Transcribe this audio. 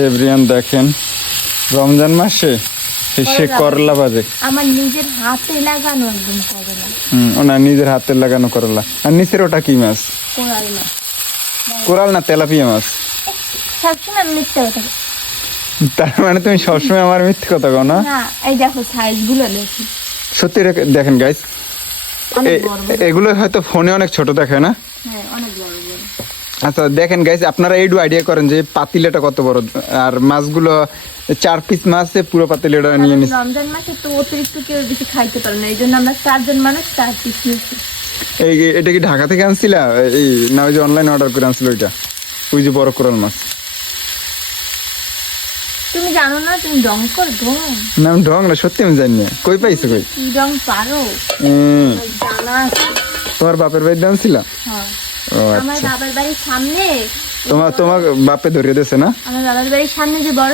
Everyone দেখেন রমজান মাসে সে করলা বাজে আমার নিজের হাতে লাগানো একদম করলা। ওনার নিজের হাতে লাগানো করলা। আর নিচের ওটা কি মাছ? কোরাল মাছ। কোরাল না তেলাপিয়া মাছ? সবসময় মিথ্যে কথা। তার মানে তুমি সবসময় আমার মিথ্যে কথা কও না? না, এই দেখো সাইজ গুলো দেখি। সত্যি দেখেন গাইস, অনেক বড় বড়। এগুলো হয়তো ফোনে অনেক ছোট দেখায় না। হ্যাঁ, অনেক বড় বড়। আচ্ছা দেখেন গাইস, আপনারা এইটু আইডিয়া করেন যে পাতিলেটা কত বড়, আর মাছগুলো 4 পিস মাছে পুরো পাতিলেটা নিয়ে নিচ্ছে। রমজান মাসে তো অতিরিক্ত কেউ বেশি খাইতে পারে না, এই জন্য আমরা 4 জন মানুষ 4 পিস নিয়েছি। এটা কি ঢাকা থেকে আনছিলা এই না ওই যে অনলাইন অর্ডার করে আনছিল ওইটা? ওই যে বড় কোরাল মাছ। তুমি জানো না, তুমি ডং কর ঢং। না আমি ঢং না, সত্যি আমি জানি না। কই পাইছো কই? কি ডং পারো জানা আছে। তোমার বাপের বাড়িতে আনছিলা? হ্যাঁ, ও আমার আচ্ছা, বাবার বাড়ির সামনে। তোমার বাপে ধরিয়ে দিয়েছে না? আমার বাবার বাড়ির সামনে যে বড়